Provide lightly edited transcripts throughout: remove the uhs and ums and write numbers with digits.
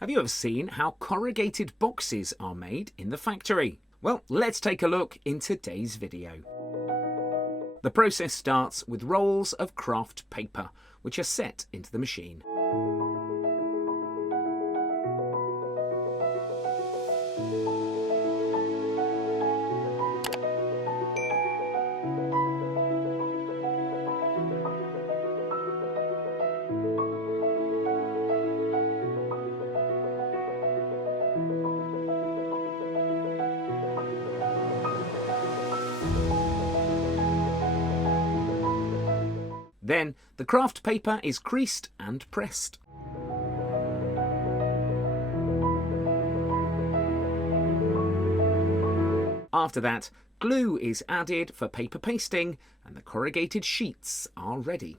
Have you ever seen how corrugated boxes are made in the factory? Well, let's take a look in today's video. The process starts with rolls of kraft paper, which are set into the machine. Then the kraft paper is creased and pressed. After that, glue is added for paper pasting and the corrugated sheets are ready.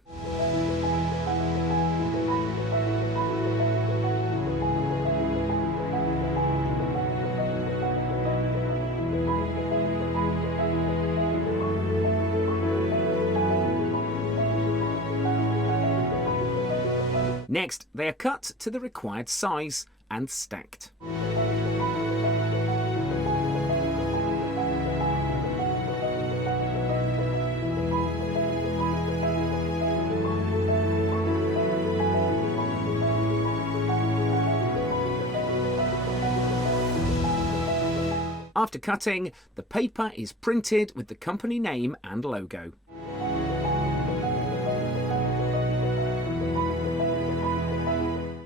Next, they are cut to the required size and stacked. After cutting, the paper is printed with the company name and logo.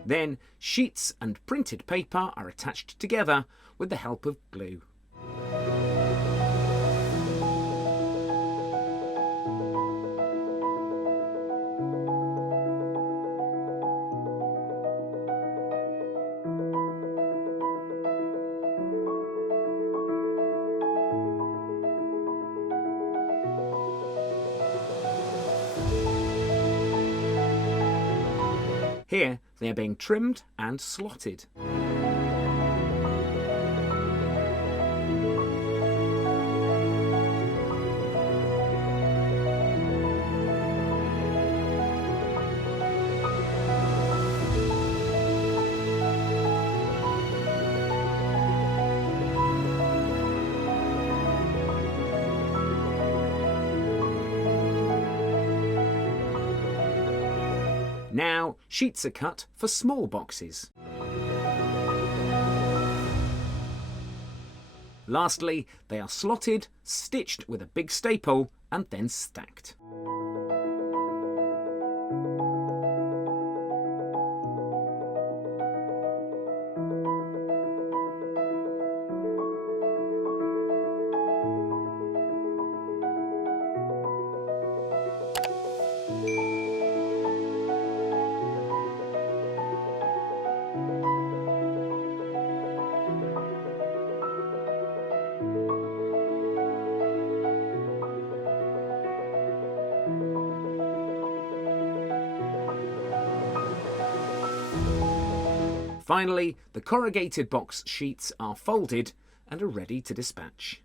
Then, sheets and printed paper are attached together with the help of glue. Here, they are being trimmed and slotted. Now, sheets are cut for small boxes. Lastly, they are slotted, stitched with a big staple, and then stacked. Finally, the corrugated box sheets are folded and are ready to dispatch.